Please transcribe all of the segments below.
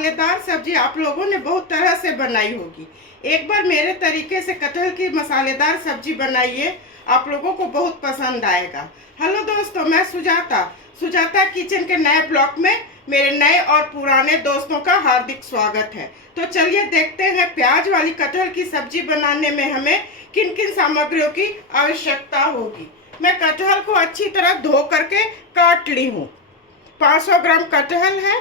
मसालेदार सब्जी आप लोगों ने बहुत तरह से बनाई होगी। एक बार मेरे तरीके से कटहल की मसालेदार सब्जी बनाइए, आप लोगों को बहुत पसंद आएगा। हेलो दोस्तों, मैं सुजाता किचन के नए ब्लॉग में मेरे नए और पुराने दोस्तों का हार्दिक स्वागत है। तो चलिए देखते हैं प्याज वाली कटहल की सब्जी बनाने में हमें किन किन सामग्रियों की आवश्यकता होगी। मैं कटहल को अच्छी तरह धो करके काट ली हूँ। 500 ग्राम कटहल है।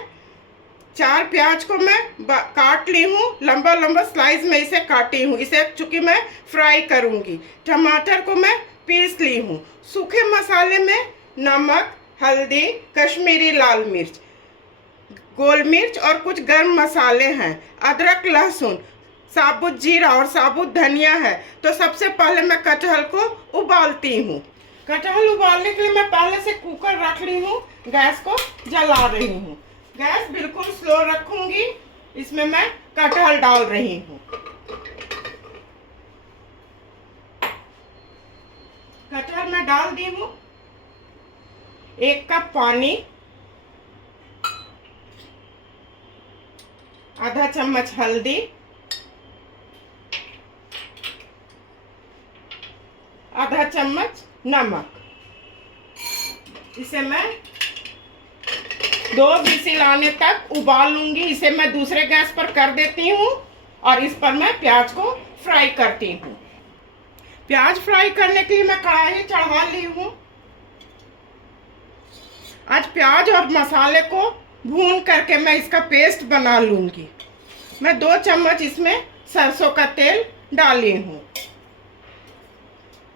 4 प्याज को मैं काट ली हूँ, लंबा लंबा स्लाइस में इसे काटी हूँ। इसे चूंकि मैं फ्राई करूँगी। टमाटर को मैं पीस ली हूँ। सूखे मसाले में नमक, हल्दी, कश्मीरी लाल मिर्च, गोल मिर्च और कुछ गर्म मसाले हैं। अदरक, लहसुन, साबुत जीरा और साबुत धनिया है। तो सबसे पहले मैं कटहल को उबालती हूँ। कटहल उबालने के लिए मैं पहले से कुकर रख ली हूँ। गैस को जला रही हूँ। गैस बिल्कुल स्लो रखूंगी। इसमें मैं कटहल डाल रही हूँ। कटहल मैं डाल दी हूँ। 1 कप पानी, आधा चम्मच हल्दी, आधा चम्मच नमक। इसे मैं 2 विसिल आने तक उबाल लूंगी। इसे मैं दूसरे गैस पर कर देती हूँ और इस पर मैं प्याज को फ्राई करती हूँ। प्याज फ्राई करने के लिए मैं कढ़ाई चढ़ा ली हूँ। आज प्याज और मसाले को भून करके मैं इसका पेस्ट बना लूंगी। मैं 2 चम्मच इसमें सरसों का तेल डाली हूँ।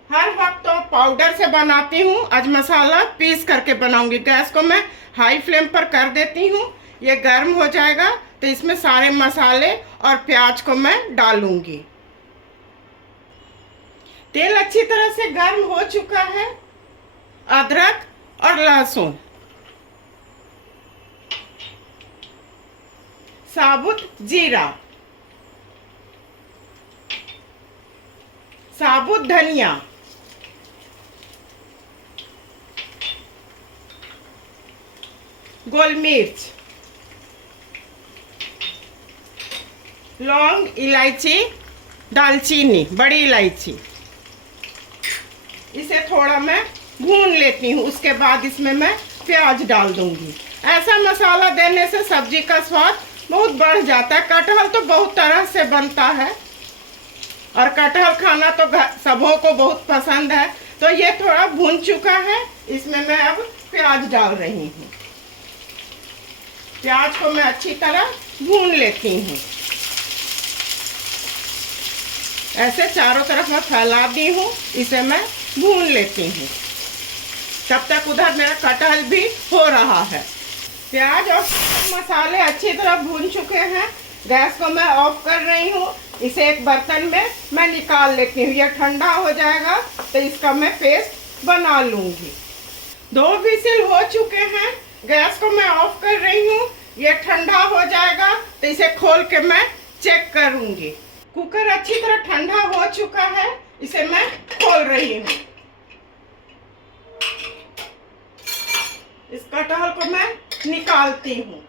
हर वक्त तो पाउडर से बनाती हूँ, आज मसाला पीस करके बनाऊंगी। गैस को मैं हाई फ्लेम पर कर देती हूँ। ये गर्म हो जाएगा तो इसमें सारे मसाले और प्याज को मैं डालूंगी। तेल अच्छी तरह से गर्म हो चुका है। अदरक और लहसुन, साबुत जीरा, साबुत धनिया, गोल मिर्च, लौंग, इलायची, दालचीनी, बड़ी इलायची। इसे थोड़ा मैं भून लेती हूँ। उसके बाद इसमें मैं प्याज डाल दूंगी। ऐसा मसाला देने से सब्जी का स्वाद बहुत बढ़ जाता है। कटहल तो बहुत तरह से बनता है और कटहल खाना तो सबों को बहुत पसंद है। तो ये थोड़ा भून चुका है। इसमें मैं अब प्याज डाल रही हूँ। प्याज को मैं अच्छी तरह भून लेती हूँ। ऐसे चारों तरफ मैं फैला दी हूँ। इसे मैं भून लेती हूँ। तब तक उधर मेरा कटहल भी हो रहा है। प्याज और मसाले अच्छी तरह भून चुके हैं। गैस को मैं ऑफ कर रही हूँ। इसे एक बर्तन में मैं निकाल लेती हूँ। यह ठंडा हो जाएगा तो इसका मैं पेस्ट बना लूँगी। 2 विसिल हो चुके हैं। गैस को मैं ऑफ कर रही हूँ। ये ठंडा हो जाएगा तो इसे खोल के मैं चेक करूँगी। कुकर अच्छी तरह ठंडा हो चुका है। इसे मैं खोल रही हूँ। इस कटहल को मैं निकालती हूँ।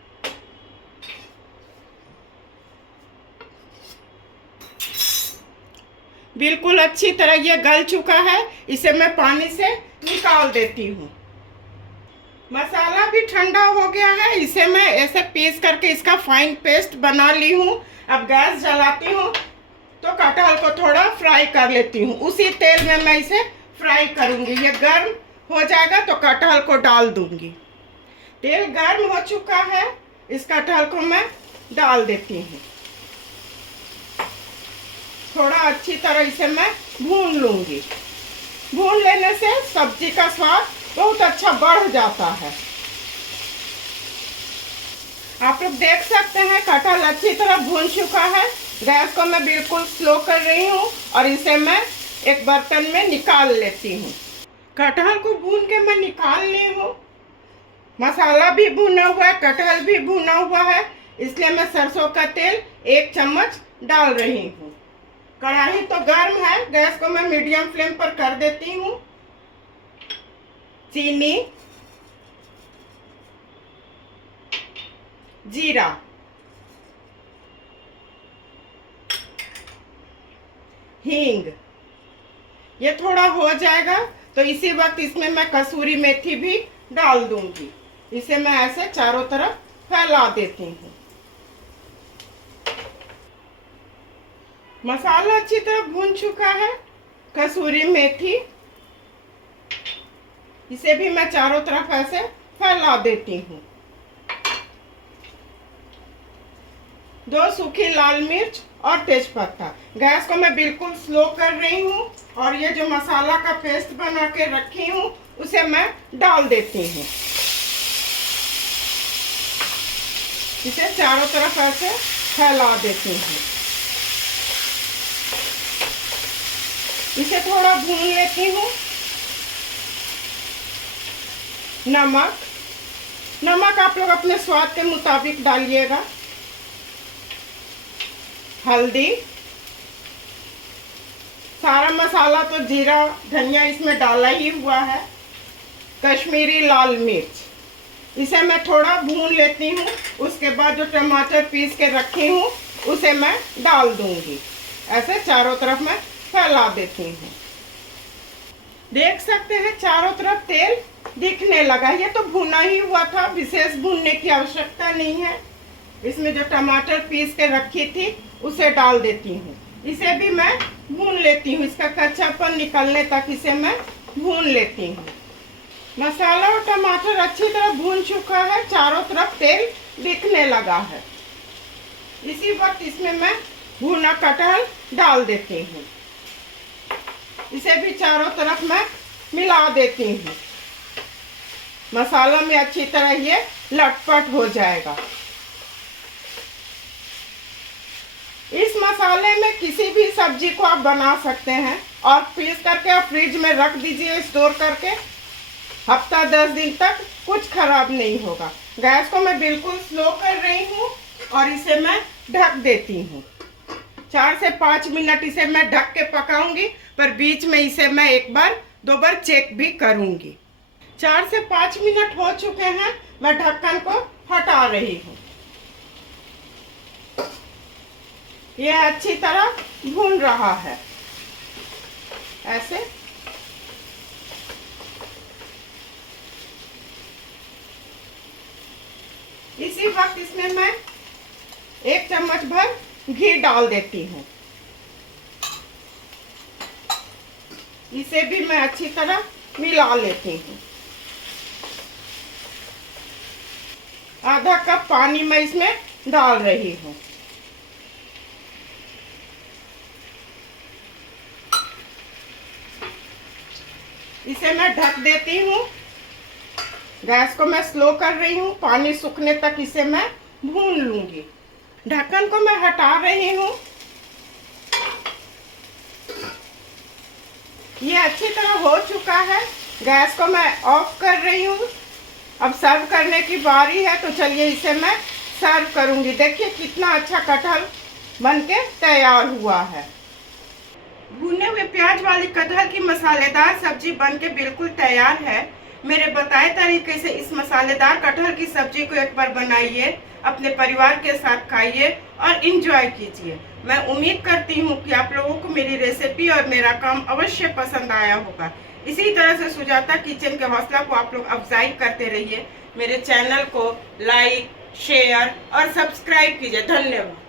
बिल्कुल अच्छी तरह ये गल चुका है। इसे मैं पानी से निकाल देती हूँ। मसाला भी ठंडा हो गया है। इसे मैं ऐसे पीस करके इसका फाइन पेस्ट बना ली हूँ। अब गैस जलाती हूँ तो कटहल को थोड़ा फ्राई कर लेती हूँ। उसी तेल में मैं इसे फ्राई करूँगी। ये गर्म हो जाएगा तो कटहल को डाल दूँगी। तेल गर्म हो चुका है। इस कटहल को मैं डाल देती हूँ। थोड़ा अच्छी तरह इसे मैं भून लूँगी। भून लेने से सब्जी का स्वाद बहुत अच्छा बढ़ जाता है। आप लोग देख सकते हैं कटहल अच्छी तरह भून चुका है। गैस को मैं बिल्कुल स्लो कर रही हूँ और इसे मैं एक बर्तन में निकाल लेती हूँ। कटहल को भून के मैं निकाल ली हूँ। मसाला भी भुना हुआ है, कटहल भी भुना हुआ है। इसलिए मैं सरसों का तेल 1 चम्मच डाल रही हूँ। कढ़ाई तो गर्म है। गैस को मैं मीडियम फ्लेम पर कर देती हूँ। चीनी, जीरा, हींग। ये थोड़ा हो जाएगा तो इसी वक्त इसमें मैं कसूरी मेथी भी डाल दूंगी। इसे मैं ऐसे चारों तरफ फैला देती हूँ। मसाला अच्छी तरह भून चुका है। कसूरी मेथी, इसे भी मैं चारों तरफ ऐसे फैला देती हूँ। 2 सूखी लाल मिर्च और तेजपत्ता। गैस को मैं बिल्कुल स्लो कर रही हूँ और ये जो मसाला का पेस्ट बना के रखी हूँ उसे मैं डाल देती हूँ। इसे चारों तरफ ऐसे फैला देती हूँ। इसे थोड़ा भून लेती हूँ। नमक आप लोग अपने स्वाद के मुताबिक डालिएगा। हल्दी, सारा मसाला तो जीरा धनिया इसमें डाला ही हुआ है। कश्मीरी लाल मिर्च, इसे मैं थोड़ा भून लेती हूँ। उसके बाद जो टमाटर पीस के रखी हूँ उसे मैं डाल दूंगी। ऐसे चारों तरफ मैं फैला देती हूँ। देख सकते हैं चारों तरफ तेल दिखने लगा। ये तो भुना ही हुआ था, विशेष भूनने की आवश्यकता नहीं है। इसमें जो टमाटर पीस के रखी थी उसे डाल देती हूँ। इसे भी मैं भून लेती हूँ। इसका कच्चापन निकलने तक इसे मैं भून लेती हूँ। मसाला और टमाटर अच्छी तरह भून चुका है। चारों तरफ तेल दिखने लगा है। इसी वक्त इसमें मैं भुना कटहल डाल देती हूँ। इसे भी चारों तरफ मैं मिला देती हूँ। मसाला में अच्छी तरह ये लटपट हो जाएगा। इस मसाले में किसी भी सब्जी को आप बना सकते हैं और पीस करके आप फ्रिज में रख दीजिए स्टोर करके। हफ्ता 10 दिन तक कुछ खराब नहीं होगा। गैस को मैं बिल्कुल स्लो कर रही हूँ और इसे मैं ढक देती हूँ। 4 से 5 मिनट इसे मैं ढक के पकाऊंगी, पर बीच में इसे मैं एक बार 2 बार चेक भी करूंगी। 4 से 5 मिनट हो चुके हैं। मैं ढक्कन को हटा रही हूँ। यह अच्छी तरह भून रहा है। ऐसे इसी वक्त इसमें मैं 1 चम्मच भर घी डाल देती हूँ। इसे भी मैं अच्छी तरह मिला लेती हूँ। आधा कप पानी मैं इसमें डाल रही हूँ। इसे मैं ढक देती हूँ। गैस को मैं स्लो कर रही हूँ। पानी सूखने तक इसे मैं भून लूंगी। ढक्कन को मैं हटा रही हूँ। ये अच्छी तरह हो चुका है। गैस को मैं ऑफ कर रही हूँ। अब सर्व करने की बारी है, तो चलिए इसे मैं सर्व करूंगी। देखिए कितना अच्छा कटहल बनके तैयार हुआ है। भुने हुए प्याज वाली कटहल की मसालेदार सब्जी बनके बिल्कुल तैयार है। मेरे बताए तरीके से इस मसालेदार कटहल की सब्जी को एक बार बनाइए, अपने परिवार के साथ खाइए और इंजॉय कीजिए। मैं उम्मीद करती हूँ कि आप लोगों को मेरी रेसिपी और मेरा काम अवश्य पसंद आया होगा। इसी तरह से सुजाता किचन के हौसला को आप लोग अफजाई करते रहिए। मेरे चैनल को लाइक, शेयर और सब्सक्राइब कीजिए। धन्यवाद।